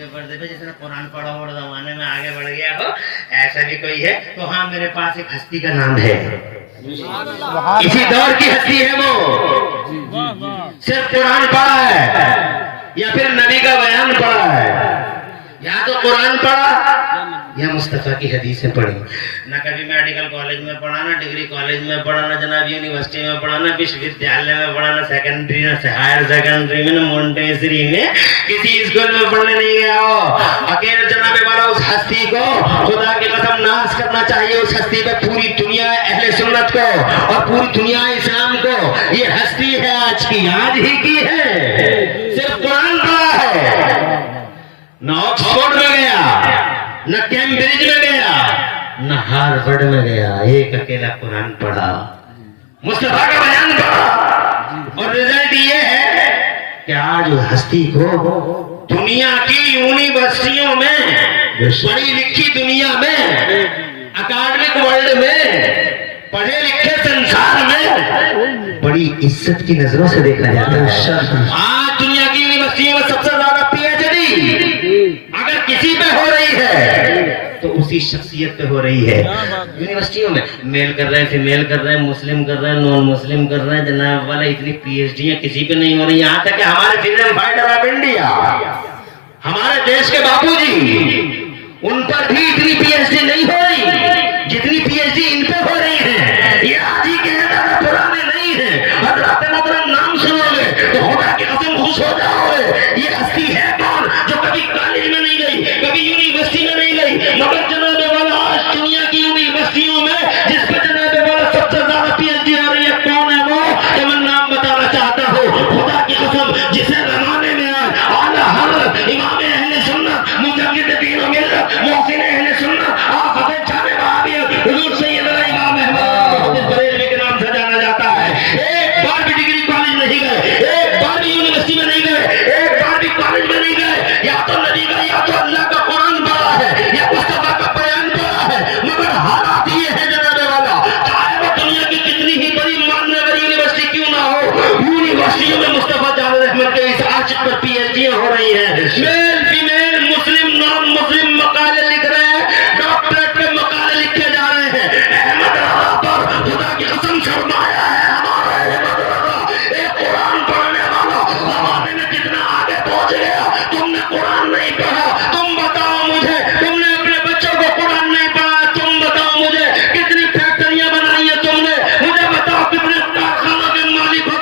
के पर्दे पे जिसने कुरान पढ़ा और जमाने में आगे बढ़ गया हो, ऐसा भी कोई है? तो हाँ, मेरे पास एक हस्ती का नाम है, इसी दौर की हस्ती है वो। सिर्फ कुरान पढ़ा है या फिर नबी का बयान पढ़ा है, या तो कुरान पढ़ा या मुस्तफा की हदीसें पढ़ी। ना कभी मेडिकल कॉलेज में पढ़ा, ना डिग्री कॉलेज में पढ़ा, ना जनाब यूनिवर्सिटी में पढ़ा, ना विश्वविद्यालय में पढ़ा, ना सेकेंडरी, ना हायर सेकेंडरी में, ना मोन्टेसरी में, किसी स्कूल में पढ़ने नहीं गया हो। अकेले जनाब वाला उस हस्ती को खुदा की कसम नाश करना चाहिए। उस हस्ती पे पूरी दुनिया अहले सुन्नत को और पूरी दुनिया इस्लाम को, ये हस्ती है आज की, आज ही की है। सिर्फ कुरान पढ़ा है, न ऑक्सफोर्ड में गया, न कैम्ब्रिज में गया, न हार्वर्ड में गया, एक अकेला कुरान पढ़ा, मुस्तफा का बयान पढ़ा। और रिजल्ट ये है कि आज उस हस्ती को दुनिया की यूनिवर्सिटियों में, पढ़ी लिखी दुनिया में, अकादमिक वर्ल्ड में, पढ़े लिखे संसार में बड़ी इज्जत की नजरों से देखा जाता है। आज दुनिया की यूनिवर्सिटियों में सबसे ज्यादा पीएचडी अगर किसी पे हो रही है तो उसी शख्सियत पे हो रही है। यूनिवर्सिटियों में मेल कर रहे हैं, फीमेल कर रहे हैं, मुस्लिम कर रहे हैं, नॉन मुस्लिम कर रहे हैं, जनाब वाला इतनी पीएचडी किसी पे नहीं हो रही। यहाँ तक कि हमारे फ्रीडम फाइटर ऑफ इंडिया, हमारे देश के बापूजी, उन पर भी इतनी पीएचडी नहीं हो रही जितनी पीएचडी इन पे हो रही है। ये आज ही के पुराने नहीं है। हजरत मोहतरम नाम सुनोगे तो खुदा की कसम खुश हो जाओगे। ये हस्ती है कौन जो कभी कॉलेज में नहीं गई, कभी यूनिवर्सिटी में नहीं गई, मगर जनाब वाला आज दुनिया की यूनिवर्सिटियों में जिस पे जनाब वाला सबसे ज्यादा पीएचडी हो रही है, कौन है वो? तो मैं नाम बताना चाहता हूँ, खुदा की कसम, जिसे जमाने में आला हज़रत इमाम अहले सुन्नत मुजद्दिद दीन व मिल्लत मोहसिन अहले सुन्नत आप हज़रत जाने वहाबी हुजूर सैयदना इमाम अहमद बरेलवी के नाम से जाना जाता है। एक बार भी डिग्री कॉलेज नहीं गए, एक बार भी यूनिवर्सिटी में नहीं गए, एक बार भी कॉलेज में नहीं गए, या तो नबी का या तो अल्लाह का कुरान पढ़ा है या मुस्तफा का बयान पढ़ा है। मगर हालात ये है जनाब वाला, चाहे वो दुनिया की कितनी ही बड़ी मान्यवर यूनिवर्सिटी क्यों ना हो, यूनिवर्सिटियों में मुस्तफा जावेद अहमद के इस आशिक पर पीएचडी हो रही है। मेल फीमेल मुस्लिम नॉन मुस्लिम मकाले लिख रहे हैं, डॉक्टरेट पे मकाले लिखे जा रहे हैं। अहमद रजा पर खुदा की कसम शर्माया है हमारा अहमद रजा, एक कुरान पढ़ने वाला जमाने में कितना आगे पहुंच गया। तुमने कुरान नहीं पढ़ा, तुम बताओ मुझे, तुमने अपने बच्चों को कुरान नहीं पढ़ा, तुम बताओ मुझे कितनी फैक्ट्रियां बनाई है तुमने, मुझे बताओ कितने कारखानों के मालिक हो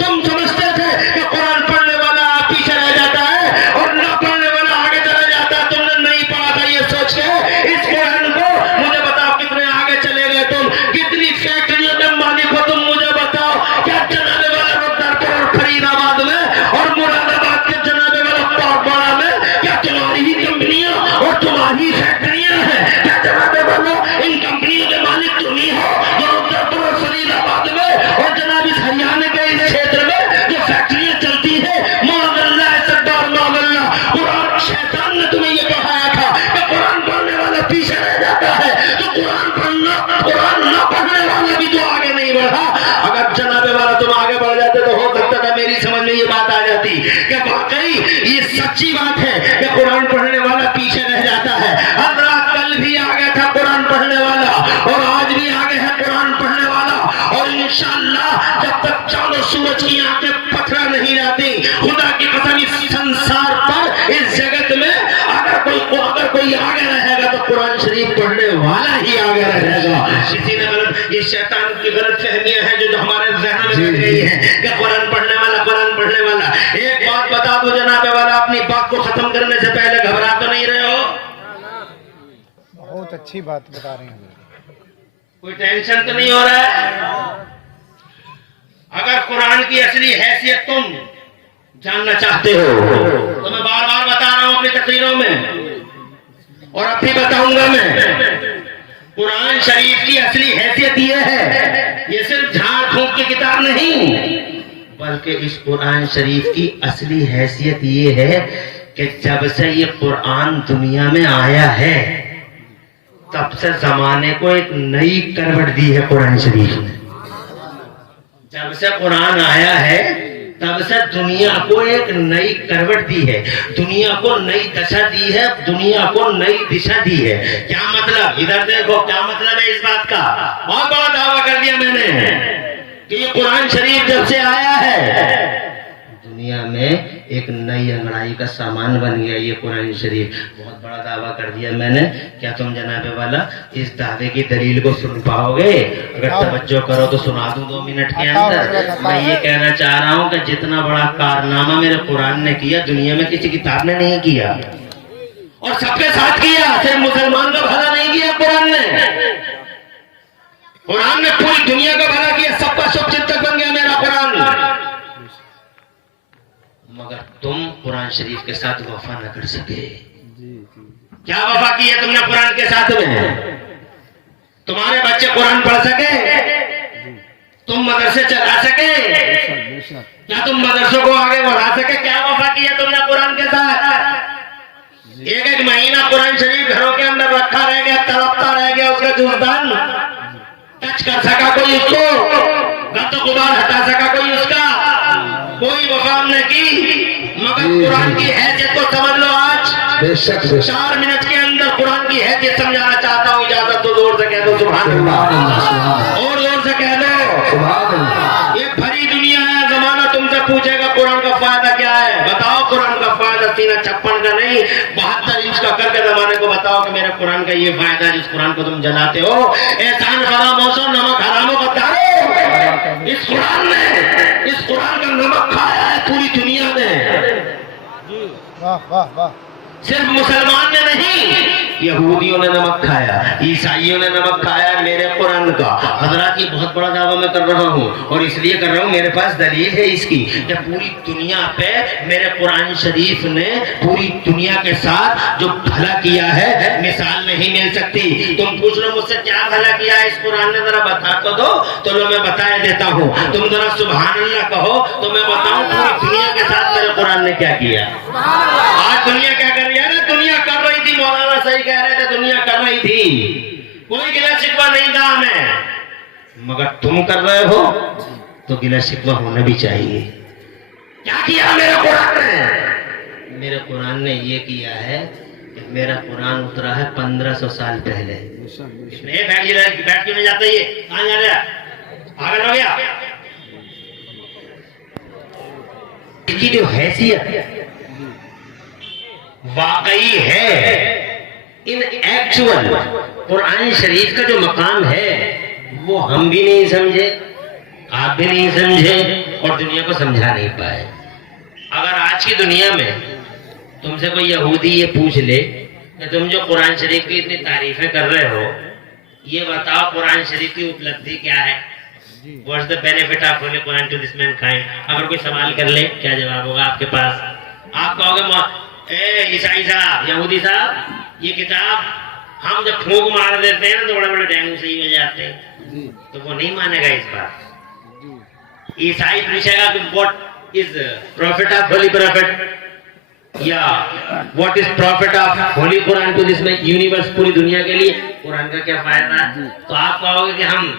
तुम समझते थे कि कुरान पढ़ने वाला पीछे रह जाता है और ना पढ़ने वाला आगे चला जाता है। तुमने नहीं पढ़ा था ये सोच के इस कुरान को, मुझे बताओ कितने आगे चले गए तुम, कितनी फैक्ट्रियों के मालिक हो तुम, मुझे बताओ। क्या जनाबे वाला रुद्रपुर और फरीदाबाद में और मुरादाबाद के जनाबे वाला पाकबाड़ा में क्या तुम्हारी ही कंपनियां और तुम्हारी फैक्ट्रियां हैं? क्या जनाबे वाला इन कंपनियों के मालिक तुम ही हो जो रुद्रपुर और फरीदाबाद में और जनाब इस हरियाणा के इस क्षेत्र में जो फैक्ट्रियां चलती है? मावल्ला सरदार मावल्ला, कुरान शैतान ने तुम्हें ये पढ़ाया था कि कुरान पढ़ने वाला पीछे रह जाता है, तो कुरान ना पढ़ने वाला भी तो आगे नहीं बढ़ा। अगर जनाबे वाला तुम आगे बढ़ जाते तो हो सकता था मेरी समझ में ये बात आ जाती कि वाकई ये सच्ची बात है कि कुरान पढ़ने वाला पीछे रह जाता है। हजरत कल भी आगे था कुरान पढ़ने वाला और आज भी आगे है कुरान पढ़ने वाला, और इंशाअल्लाह जब तक चांद और सूरज की आंखें पथरा नहीं जाती, खुदा की कसम इस संसार पर, इस जगत में अगर कोई आगे रहेगा तो कुरान शरीफ पढ़ने वाला ही आगे रहेगा। किसी ने गलत, ये शैतान की गलत फहमियां हैं जो हमारे जहन में बैठ गई है कि कुरान पढ़ने वाला, कुरान पढ़ने वाला। एक बात बता दो जनाबे वाला, अपनी बात को खत्म करने से पहले घबरा तो नहीं रहे हो? बहुत अच्छी बात बता रहे हैं, कोई टेंशन तो नहीं हो रहा है? अगर कुरान की असली हैसियत तुम जानना चाहते हो तो मैं बार बार बता रहा हूं अपनी तकरीरों में और अब भी बताऊंगा मैं। कुरान शरीफ की असली हैसियत ये है, ये सिर्फ झाड़ फूंक की किताब नहीं, बल्कि इस कुरान शरीफ की असली हैसियत ये है कि जब से ये कुरान दुनिया में आया है तब से जमाने को एक नई करवट दी है कुरान शरीफ ने। जब से कुरान आया है تب سے دنیا کو ایک نئی کروٹ دی ہے, دنیا کو نئی دشا دی ہے, دنیا کو نئی دشا دی ہے. کیا مطلب؟ ادھر دیکھو کیا مطلب ہے اس بات کا. بہت بڑا دعویٰ کر دیا میں نے کہ یہ قرآن شریف جب سے آیا ہے دنیا میں ایک نئی انگڑائی کا سامان بن گیا یہ قرآن شریف. بہت بڑا دعویٰ کر دیا میں نے. کیا تم جناب والا اس دعوے کی دلیل کو سن پاؤ گے؟ اگر توجہ کرو تو سنا دوں 2 منٹ کے اندر. میں یہ کہنا چاہ رہا ہوں کہ جتنا بڑا کارنامہ میرے قرآن نے کیا دنیا میں کسی کتاب نے نہیں کیا, اور سب کے ساتھ کیا. صرف مسلمان کا بھلا نہیں کیا قرآن نے, قرآن نے پوری دنیا کا بھلا کیا. سب کا شب چنتک بن گیا میرا قرآن. مگر تم قرآن شریف کے ساتھ وفا نہ کر سکے. کیا وفا کی ہے تم نے قرآن کے ساتھ میں؟ تمہارے بچے قرآن پڑھ سکے؟ تم مدرسے چلا سکے؟ کیا تم مدرسوں کو آگے بڑھا سکے؟ کیا وفا کی ہے تم نے قرآن کے ساتھ؟ ایک مہینہ قرآن شریف گھروں کے اندر رکھا رہ گیا, تڑپتا رہ گیا, اس کا جزدان ٹچ کر سکا کوئی اس کو؟ گند و غبار ہٹا سکا کوئی اس کا؟ کوئی وفا نے کی. مگر قرآن کی حیثیت کو سمجھ لو. آج 4 منٹ کے اندر قرآن کی حیثیت سمجھانا چاہتا ہوں. اجازت تو زور سے کہہ دو سبحان اللہ, اور زور سے کہہ دو سبحان اللہ. یہ بھری دنیا ہے, زمانہ تم سے پوچھے گا قرآن کا فائدہ کیا ہے. بتاؤ قرآن کا فائدہ سینہ 56 کا نہیں 72 انچ کا کر کے زمانے کو بتاؤ کہ میرے قرآن کا یہ فائدہ ہے جس قرآن کو تم جلاتے ہو. احسان فراموش و نمک حرام و بدارو. اس قرآن نے, اس قرآن کا نمک کھایا ہے پوری دنیا نے. صرف مسلمان نے نہیں, یہودیوں نے نمک کھایا, عیسائیوں نے نمک کھایا میرے قرآن کا. حضرات یہ بہت بڑا دعویٰ میں کر رہا ہوں, اور اس لیے کر رہا ہوں میرے پاس دلیل ہے اس کی کہ پوری دنیا پہ میرے قرآن شریف نے پوری دنیا کے ساتھ جو بھلا کیا ہے مثال نہیں مل سکتی. تم پوچھ لو مجھ سے کیا بھلا کیا ہے اس قرآن نے, ذرا بتا تو دو. تو لو میں بتا دیتا ہوں. تم ذرا سبحان اللہ کہو تو میں بتاؤں پوری دنیا کے ساتھ میرے قرآن نے کیا کیا. آج دنیا کیا کر رہی ہے؟ دنیا کر رہی تھی, مولانا صحیح کہہ رہے تھے, دنیا کر رہی تھی, کوئی گلہ شکوہ نہیں تھا ہمیں. مگر تم کر رہے ہو تو گلہ شکوہ ہونا بھی چاہیے. کیا کیا میرے قرآن نے؟ میرے قرآن نے یہ کیا ہے کہ میرا قرآن اترا ہے 1500 سال پہلے. بیٹھ کیوں نہیں جاتا, یہ کہاں جا رہا پاگل ہو گیا؟ اس کی جو حیثیت واقعی ہے, ان ایکچول قرآن شریف کا جو مقام ہے وہ ہم بھی نہیں سمجھے, آپ بھی نہیں سمجھے, اور دنیا کو سمجھا نہیں پائے. اگر آج کی دنیا میں تم سے کوئی یہودی یہ پوچھ لے کہ تم جو قرآن شریف کی اتنی تعریفیں کر رہے ہو, یہ بتاؤ قرآن شریف کی اپلبدھی کیا ہے, what's the benefit of holy Quran to this mankind. اگر کوئی سوال کر لے کیا جواب ہوگا آپ کے پاس؟ آپ کہو گے اے عیسائی صاحب, یہودی صاحب, یہ کتاب ہم جب پھونک مار دیتے ہیں نا تو بڑے بڑے ڈینگو صحیح ہو جاتے ہیں, تو وہ نہیں مانے گا اس بات. عیسائی پوچھے گا کہ what is prophet of holy prophet, یا what is prophet of holy Quran to this main universe, پوری دنیا کے لیے قرآن کا کیا فائدہ ہے. تو آپ کہو گے کہ ہم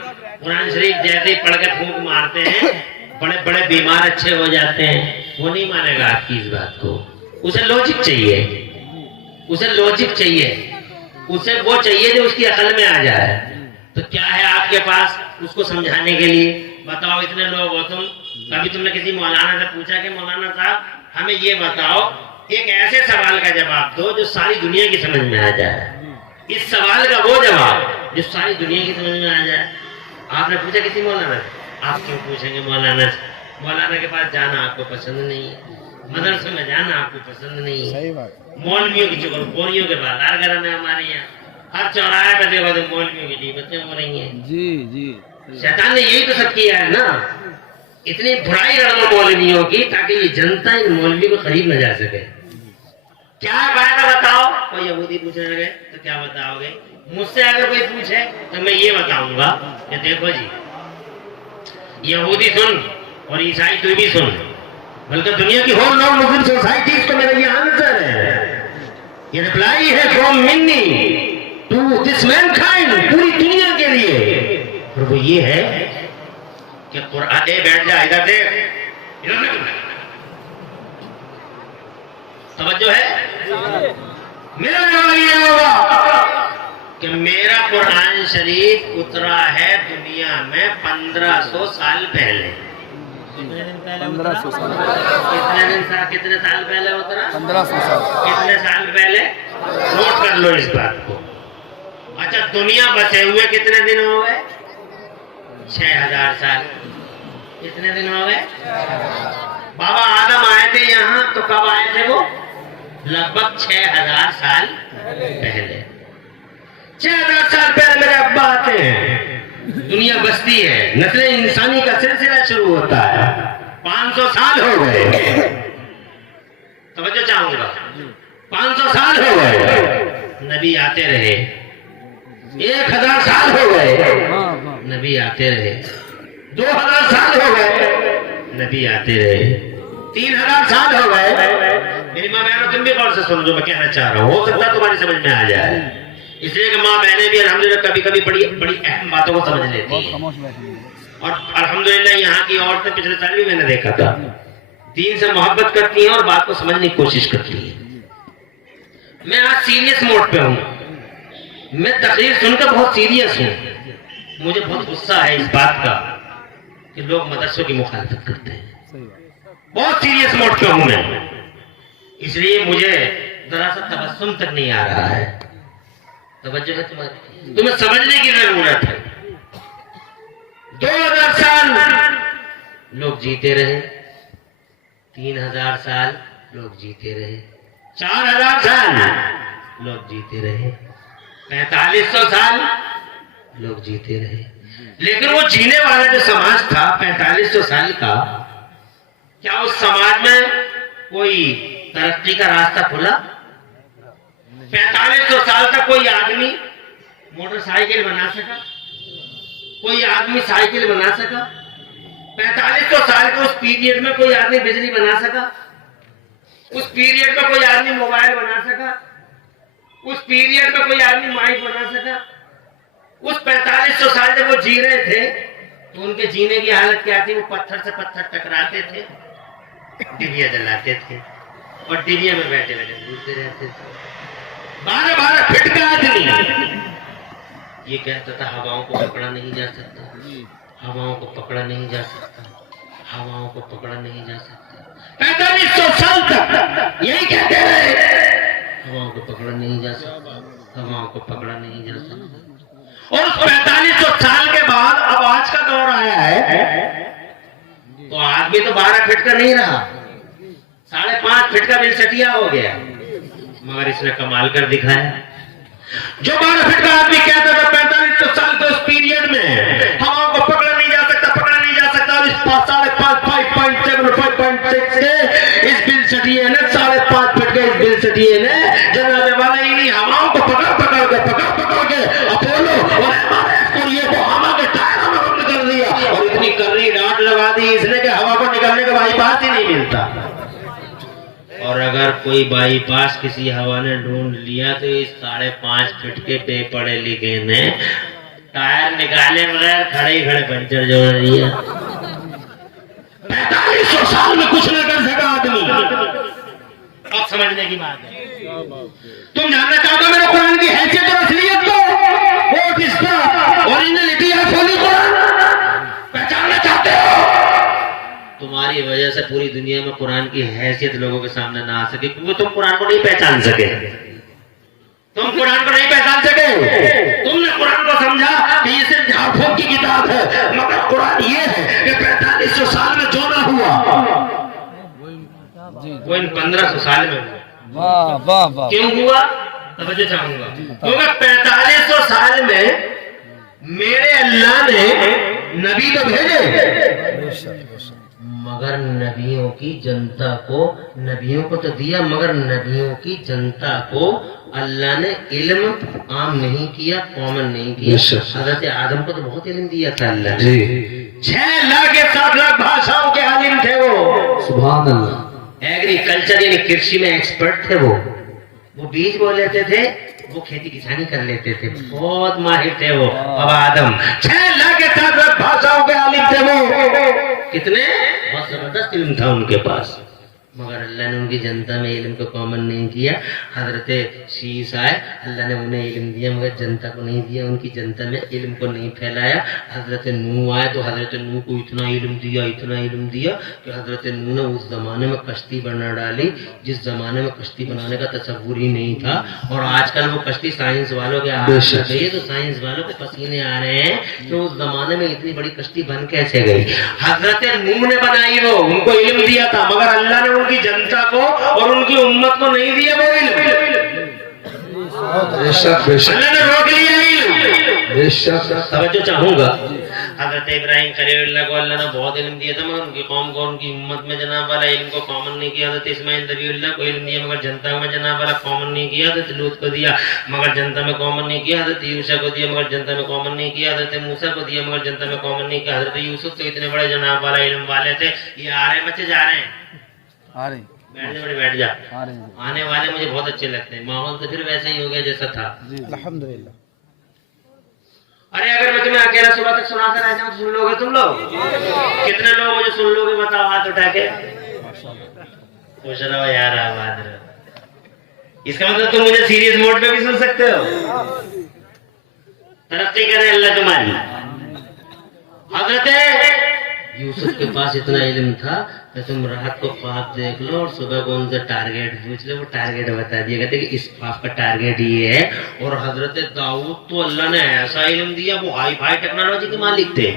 قرآن شریف جیسے ہی پڑھ کے پھونک مارتے ہیں بڑے بڑے بیمار اچھے ہو جاتے ہیں. وہ نہیں مانے گا آپ کی اس بات کو. اسے لوجک چاہیے, اسے لوجک چاہیے, اسے وہ چاہیے جو اس کی عقل میں آ جائے. تو کیا ہے آپ کے پاس اس کو سمجھانے کے لیے؟ بتاؤ اتنے لوگ ہو تم, کبھی تم نے کسی مولانا سے پوچھا کہ مولانا صاحب ہمیں یہ بتاؤ, ایک ایسے سوال کا جواب دو جو ساری دنیا کی سمجھ میں آ جائے. اس سوال کا وہ جواب جو ساری دنیا کی سمجھ میں آ جائے. آپ نے پوچھا کسی مولانا سے, آپ کیوں پوچھیں گے مولانا سے؟ مولانا کے پاس جانا آپ کو پسند نہیں ہے, مدرسے میں جانا آپ کو پسند نہیں ہے, مولویوں کی چکر پوریوں کے بازار گرم ہے ہمارے یہاں, ہر چوراہے پہ دیکھو تو مولویوں کی غیبتیں ہو رہی ہیں. جی جی, شیطان نے یہی تو سب کیا ہے نا, اتنی برائی رڑو مولویوں کی تاکہ یہ جنتا ان مولوی کو قریب نہ جا سکے. کیا فائدہ بتاؤ؟ کوئی یہودی پوچھنے لگے تو کیا بتاؤ گے؟ مجھ سے اگر کوئی پوچھے تو میں یہ بتاؤں گا کہ دیکھو جی, یہودی سن اور عیسائی تو بھی سن, بلکہ دنیا کی ہول نان مسلم سوسائٹیز کو میرا یہ آنسر ہے, یہ رپلائی ہے from many to this mankind, پوری دنیا کے لیے. اور وہ یہ ہے کہ قرآن, بیٹھ جا ادھر دیکھ, توجہ ہے؟ میرا جواب یہ ہوگا کہ میرا قرآن شریف اترا ہے دنیا میں 1500 سال پہلے. 1500 سال. کتنے سال پہلے اترا؟ 1500 سال. کتنے سال پہلے؟ نوٹ کر لو اس بات کو. اچھا دنیا بچے ہوئے کتنے دن ہو گئے؟ 6000 سال. کتنے دن ہو گئے؟ بابا آدم آئے تھے یہاں تو کب آئے تھے وہ؟ لگ بھگ 6000 سال پہلے. 6000 سال پہلے میرے ابا آتے ہیں. دنیا بستی ہے, نسل انسانی کا سلسلہ شروع ہوتا ہے. 500 سال ہو گئے. توجہ چاہوں گا. 500 سال ہو گئے, نبی آتے رہے. 1000 سال ہو گئے, نبی آتے رہے. 2000 سال ہو گئے, نبی آتے رہے. 3000 سال ہو گئے. میری ماں بہنوں تم بھی غور سے سن جو میں کہنا چاہ رہا ہوں, ہو سکتا ہے تمہاری سمجھ میں آ جائے. اس لیے کہ ماں بہنیں بھی الحمدللہ کبھی کبھی بڑی اہم باتوں کو سمجھ لیتی ہیں. اور الحمدللہ یہاں کی عورتیں پچھلے سال بھی میں نے دیکھا تھا دین سے محبت کرتی ہیں اور بات کو سمجھنے کی کوشش کرتی ہیں. میں آج سیریس موڈ پہ ہوں. میں تقریر سن کر بہت سیریس ہوں. مجھے بہت غصہ ہے اس بات کا کہ لوگ مدرسوں کی مخالفت کرتے ہیں. بہت سیریس موڈ پہ ہوں میں. اس لیے مجھے ذرا سا تبسم تک نہیں آ رہا ہے. توجہ ہے تمہاری؟ تمہیں سمجھنے کی ضرورت ہے. 2000 سال لوگ جیتے رہے. 3000 سال لوگ جیتے رہے. 4000 سال لوگ جیتے رہے. 4500 سال لوگ جیتے رہے. لیکن وہ جینے والا جو سماج تھا 4500 سال کا, کیا اس سماج میں کوئی ترقی کا راستہ کھلا؟ 4500 سال تک کوئی آدمی موٹر سائیکل بنا سکا؟ کوئی آدمی سائیکل بنا سکا؟ 4500 سال کے اس پیریڈ میں کوئی آدمی بجلی بنا سکا؟ اس پیریڈ میں کوئی آدمی موبائل بنا سکا؟ اس پیریڈ میں کوئی آدمی مائک بنا سکا؟ اس 4500 سال جب وہ جی رہے تھے تو ان کے جینے کی حالت کیا تھی؟ وہ پتھر سے پتھر ٹکراتے تھے, ڈبیا جلاتے تھے اور ڈبیا میں بیٹھے بیٹھے گھومتے رہتے تھے. 12 فٹ کا آدمی یہ کہتا تھا ہواؤں کو پکڑا نہیں جا سکتا, ہواؤں کو پکڑا نہیں جا سکتا, ہواؤں کو پکڑا نہیں جا سکتا. 4500 سال تک یہی کہتے رہے, ہواؤں کو پکڑا نہیں جا سکتا, ہواؤں کو پکڑا نہیں جا سکتا. اور اس 4500 سال کے بعد اب آج کا دور آیا ہے تو آدمی تو 12 فٹ کا نہیں رہا, 5.5 فٹ کا بلسٹیا ہو گیا. مگر اس نے کمال کر دکھایا. جو 12 فٹ کا آدمی کہتا تھا 4500 سال کے اس پیریڈ میں ہواؤں کو پکڑا نہیں جا سکتا, پکڑا نہیں جا سکتا, اور اس 5.7 5.6 کے اس بلسٹیے نے 5.5 فٹ کے اس بلسٹیے نے جناب والا ہی نہیں, ہواؤں کو پکڑ کے اپولو اور MRF کو یہ کو ہوا کے ٹائروں میں بند کر دیا اور اتنی کرری ڈانٹ لگا دی اس نے کہ ہوا کو نکالنے کا بائی پاس ہی نہیں ملتا. اور اگر کوئی بائی پاس کسی ہوا نے ڈھونڈ لیا تو اس 5.5 فٹ کے بے پڑھے لکھے نے ٹائر نکالے بغیر کھڑے پنچر جوڑ دیا. 4500 سال میں کچھ نہ کر سکا آدمی. اب سمجھنے کی بات ہے. تم جاننا چاہتے ہو میرے قرآن کی حیثیت اور اصلیت کو, وہ کس کا اوریجنلٹی ہے فولی قرآن پہچاننا چاہتے ہو؟ تمہاری وجہ سے پوری دنیا میں قرآن کی حیثیت لوگوں کے سامنے نہ آ سکے, کیونکہ تم قرآن کو نہیں پہچان سکے. تم قرآن کو نہیں پہچان سکے. تم نے قرآن کو سمجھا کہ یہ صرف جھاڑ پھونک کی کتاب ہے, مگر قرآن یہ ہے کہ 4500 سال میں جو نہ ہوا وہ ان 1500 سال میں ہوا. واہ واہ واہ. کیوں ہوا؟ توجہ چاہوں گا. کیونکہ 4500 سال میں میرے اللہ نے نبی تو بھیجے, مگر نبیوں کی جنتا کو, نبیوں کو تو دیا مگر نبیوں کی جنتا کو اللہ نے علم عام نہیں کیا, کامن نہیں کیا. حضرت آدم کو تو بہت علم دیا تھا اللہ نے. 6 لاکھ 7 لاکھ بھاشاؤں کے عالم تھے وہ. سبحان اللہ. ایگریکلچر یعنی کرشی میں ایکسپرٹ تھے وہ. वो बीज बो लेते थे, वो खेती किसानी कर लेते थे, बहुत माहिर थे वो बाबा आदम। 6 लाख के साथ भाषाओं के आलिम थे वो, कितने बहुत जबरदस्त इल्म था उनके पास, मगर अल्लाह ने उनकी जनता में इल्म को कॉमन नहीं किया। हजरत शीस आए, अल्लाह ने उन्हें इल्म दिया मगर जनता को नहीं दिया, उनकी जनता में इल्म को नहीं फैलाया। हजरत नूह आए तो हजरत नूह को इतना इल्म दिया कि हजरत नूह ने उस जमाने में कश्ती बना डाली जिस जमाने में कश्ती बनाने का तस्वुर ही नहीं था। और आजकल वो कश्ती साइंस वालों के हाथ में गई तो साइंस वालों को पसीने आ रहे हैं कि उस जमाने में इतनी बड़ी कश्ती बन कैसे गई। हजरत नूह ने बनाई, वो उनको इल्म दिया था मगर अल्लाह ने उनकी जनता को और उनकी उम्मत को नहीं दिया वो इल्म, अल्लाह ने रोक लिया इल्म। तवज्जो चाहूंगा, हजरत इब्राहिम खलीलुल्लाह को अल्लाह ने बहुत इल्म दिया था मगर उनकी कौम को उनकी उम्मत में जनाब वाला इल्म को कॉमन नहीं किया। हजरत इस्माइल नबीउल्लाह को इल्म दिया मगर जनता में जनाब वाला कॉमन नहीं किया। हजरत लूत को दिया मगर जनता में कॉमन नहीं किया। हजरत यूशा को दिया मगर जनता में कॉमन नहीं किया। हजरत मूसा को दिया मगर जनता में कॉमन नहीं किया। हजरत यूसुफ तो इतने बड़े जनाब वाला इल्म वाले थे। ये आ रहे बच्चे जा रहे हैं, बैठ जा। आने वाले मुझे बहुत अच्छे लगते हैं, माहौल तो फिर वैसा ही हो गया जैसा था। अल्हम्दुलिल्लाह। अरे अगर मैं तुम्हें अकेला सुबह तक सुनाता रह जाऊं तो सुन लोगे तुम लोग? कितने लोग मुझे सुन लोगे बताओ हाथ उठा के? खुश रहो यार, आबाद रहो। इसका मतलब तुम मुझे सीरियस मोड पे भी सुन सकते हो। तरक्की करे अल्लाह तुम्हारी। हजरत यूसुफ के पास इतना इल्म था कि तुम रात को ख्वाब देख लो और सुबह को उनसे टारगेट पूछ लो, वो टारगेट बता दिया कहते कि इस ख्वाब का टारगेट ये है। और हजरत दाऊद तो अल्लाह ने ऐसा इल्म दिया, वो हाई फाई टेक्नोलॉजी के मालिक थे।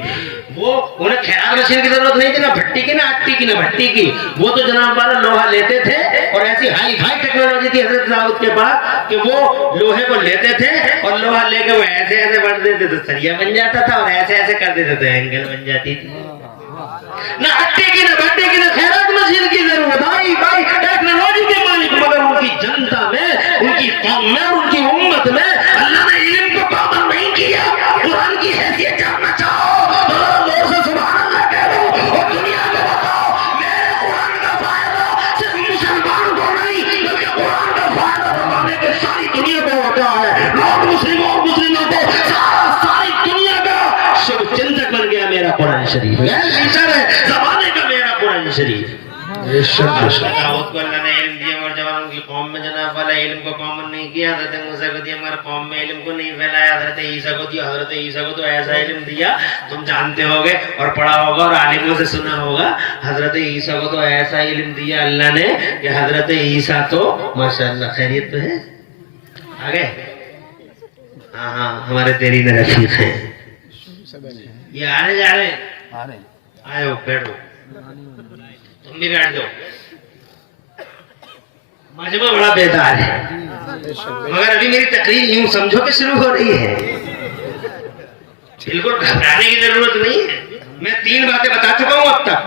वो उन्हें खैरात मशीन की जरूरत नहीं थी, ना भट्टी की, ना आट्टी की, ना भट्टी की। वो तो जनाब वाला लोहा लेते थे और ऐसी हाई फाई टेक्नोलॉजी थी हजरत दाऊद के पास कि वो लोहे को लेते थे और लोहा लेके वो ऐसे ऐसे बढ़ देते थे, सरिया बन जाता था और ऐसे ऐसे कर देते थे, एंगल बन जाती थी। ना हट्टी की, ना भट्टी की, ना खैरात मशीन की जरूरत, भाई भाई टेक्नोलॉजी के मालिक। मगर उनकी जनता में, उनकी कौम में, उनकी उम्मत में अल्लाह ने इल्म को कॉमन नहीं किया। कुरान की हैसियत जानना चाहो तो सुभान अल्लाह कह दो और दुनिया को बताओ मेरे कुरान का फायदा सिर्फ मुसलमान को नहीं बल्कि कुरान का फायदा उठाने के सारी दुनिया को होता है। लोग मुस्लिमों को सारी दुनिया का शुभ चिंतक बन गया मेरा कुरान शरीफ जमाने का मेरा कुरान शरीफ। दाऊद को अल्लाह ने इल्म दिया और जवानों की कौम में जनाब वाला इल्म को कॉमन नहीं किया। हजरत मूसा को दिया मगर कौम में इल्म को नहीं फैलाया। हजरत ईसा को दिया, हजरत ईसा को तो ऐसा इल्म दिया तुम जानते होगे और पढ़ा होगा और आलिमों से सुना होगा। हजरत ईसा को तो ऐसा इल्म दिया अल्लाह ने कि हजरत ईसा तो माशाअल्लाह। खैरियत तो है आगे? हाँ हाँ, हमारे तेरी न रफीक है ये आ रहे जा रहे आयो, बैठो, तुम भी बैठ जाओ। मजमा बड़ा बेदार है मगर अभी मेरी तकरीर यूं समझो कि शुरू हो रही है, बिल्कुल घबराने की जरूरत नहीं है। मैं 3 बातें बता चुका हूं अब तक।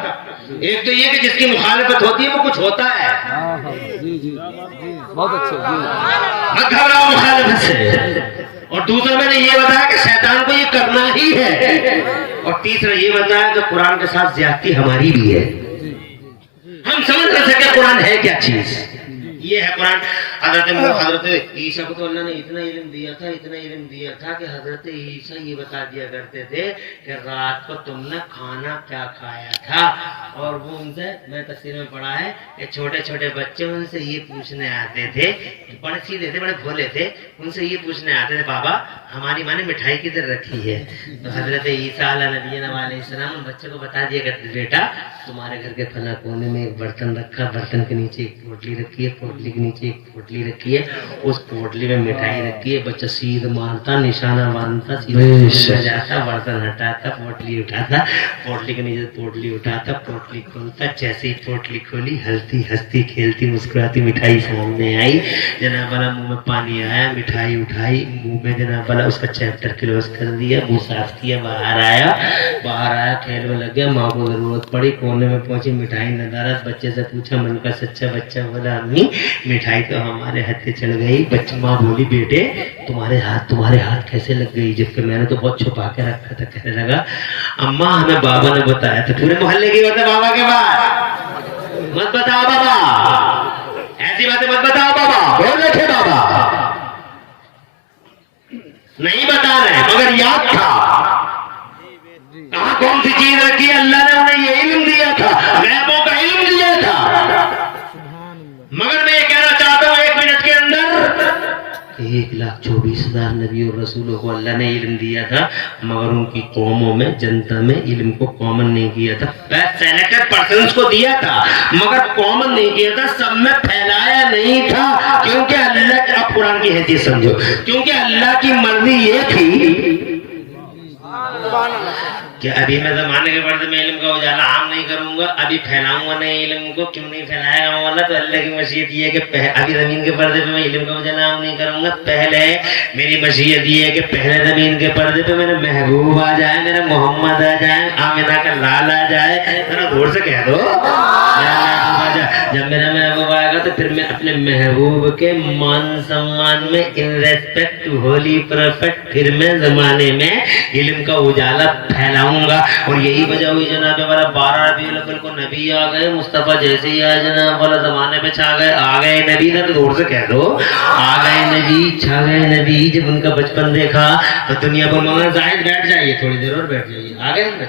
एक तो ये कि जिसकी मुखालफत होती है वो कुछ होता है। जी बहुत अच्छे जी, मत घबराओ मुखालफत से। और दूसरा मैंने ये बताया कि शैतान को ये करना ही है। और तीसरा ये बताया कि कुरान के साथ ज्यादती हमारी भी है। हम समझ नहीं सके कुरान है क्या चीज। ये है कुरान। हजरत ईसा को तो अल्लाह ने इतना इल्म दिया था कि हजरत ईसा ये बता दिया करते थे कि रात को तुमने खाना क्या खाया था। और वो उनसे, मैं तफसीर में पढ़ा है कि छोटे छोटे बच्चे उनसे ये पूछने आते थे, बड़े सीधे थे, बड़े भोले थे, उनसे ये पूछने आते थे बाबा हमारी माँ ने मिठाई किधर रखी है। तो हजरत ईसा अलैहिस्सलाम बच्चे को बता दिया करते बेटा तुम्हारे घर के फला कोने में एक बर्तन रखा, बर्तन के नीचे एक पोटली रखी है, पोटली के नीचे एक पोटली रखी है, उस पोटली में मिठाई रखी है। बच्चा सीध मारता, निशाना बांधता, सीधा जाता, बर्तन हटाता, पोटली उठाता, पोटली के नीचे पोटली उठाता, पोटली खोलता। जैसे ही पोटली खोली हंसती हंसती खेलती मुस्कुराती मिठाई सामने आई। जनाब वाला मुंह में पानी आया, मिठाई उठाई मुंह में, जनाब वाला उसका चैप्टर क्लोज कर दिया, मुंह साफ किया, बाहर आया खेल में लग गया। माँ को जरूरत पड़ी, कोने में पहुंची, मिठाई नदारत, बच्चे से पूछा, मन का सच्चा बच्चा बोला अम्मी मिठाई तो हमारे हाथ पे चढ़ गई। बच्ची माँ बोली बेटे तुम्हारे हाथ कैसे लग गई, जबकि मैंने तो बहुत छुपा के रखा था। कहने लगा अम्मा हमें बाबा ने बताया था। पूरे मोहल्ले की बात है बाबा के बाद मत बताओ बाबा, ऐसी बातें मत बताओ बाबा, बोल रखे बाबा। 1,24,000 नबी और रसूलों को अल्लाह ने इल्म दिया था, मगर उनकी कौमों में, जनता में इल्म को कॉमन नहीं किया था। सेलेक्टेड पर्सन्स को दिया था मगर कॉमन नहीं किया था, सब में फैलाया नहीं था। क्योंकि अल्लाह, अब कुरान की हैसियत समझो, क्योंकि अल्लाह की मर्जी ये थी कि अभी मैं जमाने के पर्दे में इल्म का उजाला आम नहीं करूंगा, अभी फैलाऊंगा नहीं इल्म को। क्यों नहीं फैलाएगा वाला? तो अल्लाह की मशीयत ये है कि अभी जमीन के पर्दे पे मैं इल्म का उजाला आम नहीं करूंगा। पहले मेरी मशीयत ये है कि पहले जमीन के पर्दे पे मेरा महबूब आ जाए, मेरा मोहम्मद आ जाए, आमिना का लाल आ जाए। जरा जोर से कह दो, मेरा महबूब आ जाए। जब मेरा महबूब आएगा तो फिर मैं अपने महबूब के मान सम्मान में, in respect to holy prophet, फिर मैं जमाने में इल्म का उजाला फैलाऊंगा। और यही वजह हुई जनाब वाला 12 रबीउल अव्वल को नबी आ गए, मुस्तफा जैसे ही आए जनाब वाला जमाने पे छा गए, आ गए नबी। तो जोर से कह दो, आ गए नबी, छा गए नबी। जब उनका बचपन देखा तो दुनिया बोल मगर जाहिद बैठ जाइए, थोड़ी देर और बैठ जाइए, आ गए ना।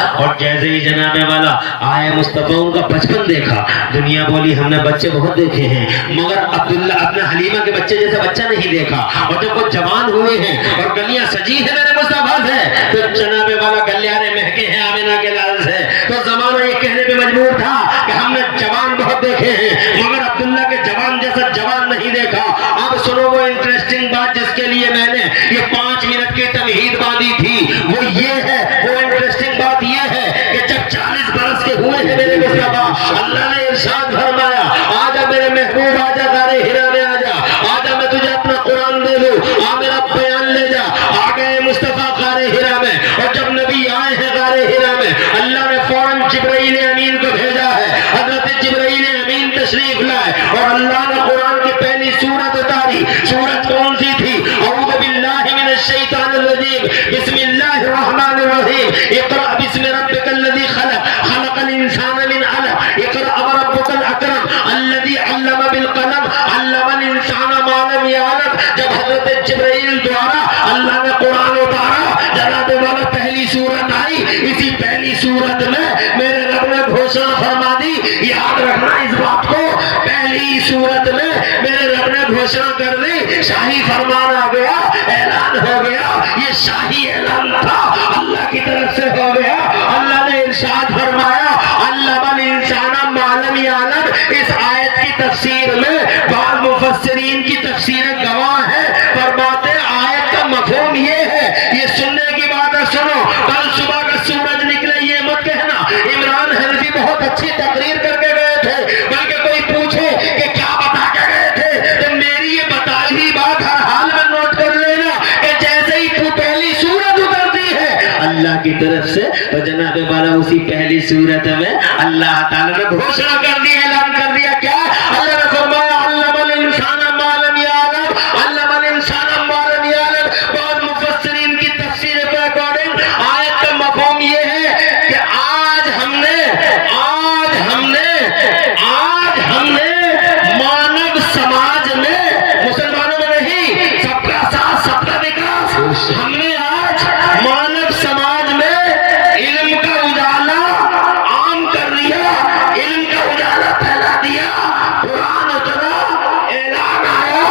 और जैसे ही जनाब वाला आए मुस्तफा, उनका बचपन देखा, दुनिया बोली हमने बच्चे बहुत देखे हैं मगर अब्दुल्ला अपने हलीमा के बच्चे जैसा बच्चा नहीं देखा। और जब वो जवान हुए हैं और गलियां सजी है मेरे मुस्तफा से, तो जनाब वाला गलियारे महके हैं आमिना के लाल से। तो जमाना ये कहने पे मजबूर था कि हमने जवान बहुत देखे हैं मगर अब्दुल्ला के जवान जैसा जवान नहीं देखा। अब सुनो वो इंटरेस्टिंग बात जिसके लिए मैंने ये 5 मिनट की तमहीद बांधी थी, वो ये है, वो इंटरेस्टिंग बात ये है कि जब 40 बरस के हुए हैं मेरे मुस्तफा, अल्लाह ने इरशाद फरमाया, आजा मेरे महबूब, आजा गारे हिरा में आजा, आजा मैं तुझे अपना कुरान दे दूं, आ मेरा बयान ले जा। आ गए मुस्तफा गारे हिरा में। और जब नबी आए हैं गारे हिरा में, अल्लाह ने फौरन जिब्राइल अमीन को भेजा है। हजरत जिब्राइल अमीन तशरीफ लाए और अल्लाह ने कुरान की पहली सूरत उतारी। सूरत कौन सी थी? औज़ु बिल्लाहि मिनश शैतानिर रजीम, बिस्मिल्लाहिर रहमानिर रहीम, इक़रा बिस्मि रब्बिकल लज़ी खलक़, खलक़ल इंसान मिन अलक़, इक़रा वरब्बुकल अकरम, अल्लज़ी अल्लम बिल कलम, अल्लमल इंसान मा लम यअलम। जब हजरत जिब्राइल द्वारा अल्लाह ने कुरान उतारा, जनाब वाला पहली सूरत आई। इसी पहली सूरत में मेरे रब ने घोषणा फरमा दी, याद रखना इस बात को, पहली सूरत में मेरे रब ने घोषणा कर दी, शाही फरमान आ गया, ऐलान हो गया। ये शाही ऐलान था, अल्लाह की तरफ से हो गया। अल्लाह ने इरशाद फरमाया, अल्लमल इंसाना मा लम यअलम। इस आयत की तफसीर में बाद मुफस्सिरीन की तफसीरें गवाह है, फरमाते आयत का मफहूम ये है, ये सुनने की बात है, सुनो। कल सुबह का सूरज निकले ये मत कहना, इमरान हनफी बहुत अच्छी तकरीर करके गए थे, बल्कि कोई पूछे कि क्या बता के गए थे, तो मेरी ये बताई हुई बात हर हाल में नोट कर लेना कि जैसे ही तू पहली सूरत उतरती है अल्लाह की तरफ से, तो जनाब वाला उसी पहली सूरत में अल्लाह ताला ने घोषणा कर दी, ऐलान कर दिया। क्या? अल्लाह ने फरमाया, अल्लमल इंसाना मा लम यअलम, अल्लमल इंसाना मा लम यअलम। बहुत मुफस्सिरीन की तफसीर के अकॉर्डिंग आयत का मफहूम ये है कि आज हमने मानव समाज में, मुसलमानों में नहीं, सबका साथ सबका विकास, हमने आज मानव समाज में इल्म का उजाला आम कर दिया, इल्म का उजाला फैला दिया। कुरान उतरा, ऐलान आया,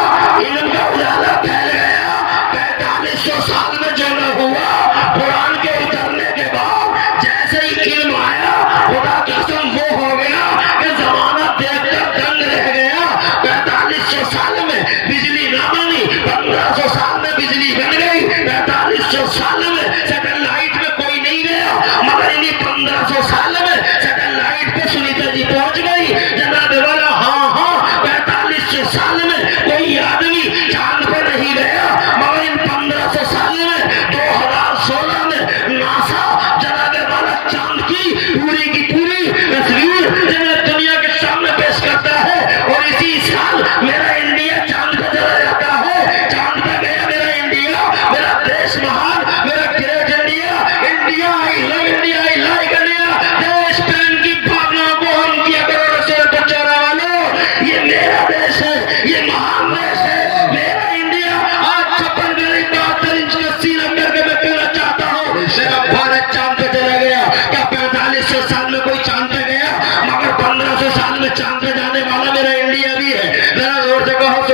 इल्म का उजाला फैल गया। 4500 साल में जो न हुआ, कुरान के उतरने के बाद जैसे ही इल्म आया, खुदा कसम वो हो गया कि जमाना देखकर दंग रह गया। 4500 साल में बिजली ना बनी, 1500 साल में बिजली बन गई। 4500 साल में सैटेलाइट में कोई नहीं गया, मगर इन्हीं 1500 साल में सैटेलाइट पे सुनीता जी पहुंच गई। जनाब वाला हाँ 4500 साल में कोई आदमी चांद पे नहीं गया, मगर इन 1500 साल में 2016 में नासा जनाब वाला चांद की पूरी तस्वीर दुनिया के सामने पेश करता है। और इसी साल मेरा इंडिया चांद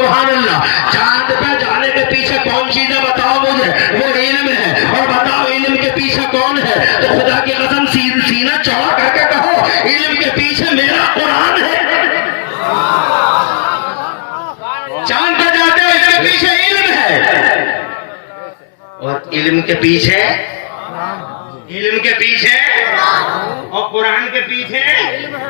سبحان اللہ. چاند پہ جانے کے پیچھے کون چیز ہے بتاؤ مجھے؟ وہ علم ہے. اور بتاؤ علم کے پیچھے کون ہے؟ تو خدا کی قسم سینہ چوڑا کر کے کہو علم کے پیچھے میرا قرآن ہے. چاند پہ جاتے ہو اس کے پیچھے علم ہے. اور علم کے پیچھے اور قرآن کے پیچھے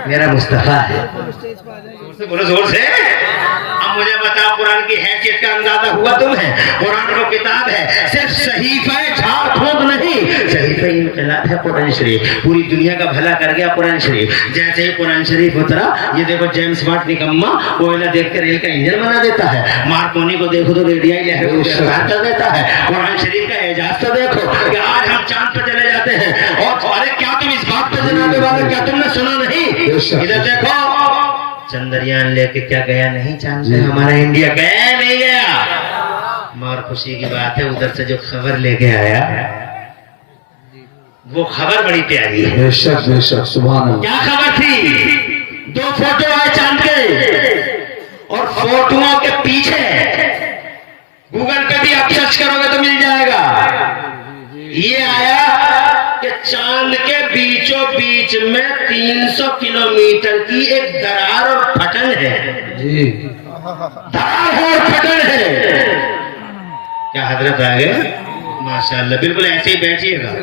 میرا مصطفیٰ ہے. زور سے بولو زور سے. اب مجھے بتاؤ قرآن کی حیثیت کا اندازہ ہوا تمہیں؟ قرآن وہ کتاب ہے صرف صحیفہ جھاڑ پھونک نہیں، صحیفہ انقلاب ہے قرآن شریف. پوری دنیا کا بھلا کر گیا قرآن شریف. جیسے ہی قرآن شریف اترا، یہ دیکھو جیمس واٹ نکما کوئلہ دیکھ کر ریل کا انجن بنا دیتا ہے. مارکونی کو دیکھو تو ریڈیائی لہر کو برباد کر دیتا ہے. قرآن شریف کا اعجاز تو دیکھو کہ آج ہم چاند پہ چلے جاتے ہیں. اور ارے کیا تم اس بات پہ جناب والا کیا تم نے سنا نہیں؟ ادھر دیکھو چندریان لے کے کیا گیا نہیں چاند پہ؟ ہمارا انڈیا گیا نہیں گیا. مگر خوشی کی بات ہے ادھر سے جو خبر لے کے آیا وہ خبر بڑی پیاری ہے. بے شک بے شک سبحان اللہ. کیا خبر تھی؟ 2 فوٹو آئے چاند کے، اور فوٹوؤں کے پیچھے گوگل پہ بھی آپ سرچ کرو گے تو مل جائے گا. یہ آیا کہ چاند کے بیچوں بیچ میں 300 کلومیٹر کی ایک درار اور پھٹن ہے. جی درار اور پھٹن ہے. کیا حضرت آگے؟ ماشاءاللہ بالکل ایسے ہی بیٹھیے گا.